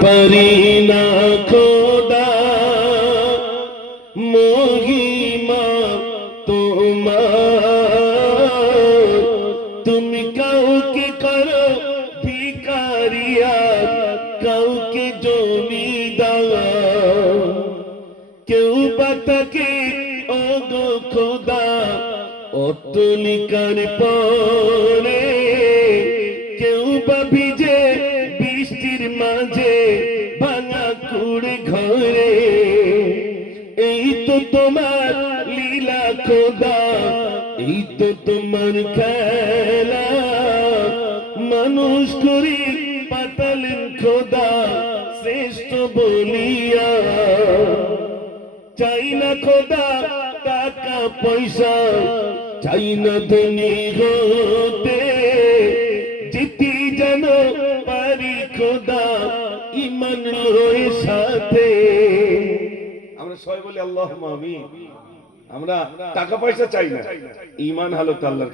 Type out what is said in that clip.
পারি না খোদা মহিমা তোমার তুমি কাউকে করো ভিকারিয়া কাউকে জমিদার কেউ বা তাকে অগো খোদা অট্টলিকার পরে ভাঙা ঘরে, এই তো তোমার লীলা খোদা, এই তো তোমার খেলা। মানুষ করি পাতালেন খোদা, শ্রেষ্ঠ বলিয়া। চাই না খোদা টাকা, পয়সা, চাই না ধনী হতে। জিতি যেন পারি খোদা ইমান রয়ে সাথে। আমরা সবাই বলি আল্লাহ আমিন। আমরা টাকা পয়সা চাই না। ইমান হলো তো আল্লাহর কাছে।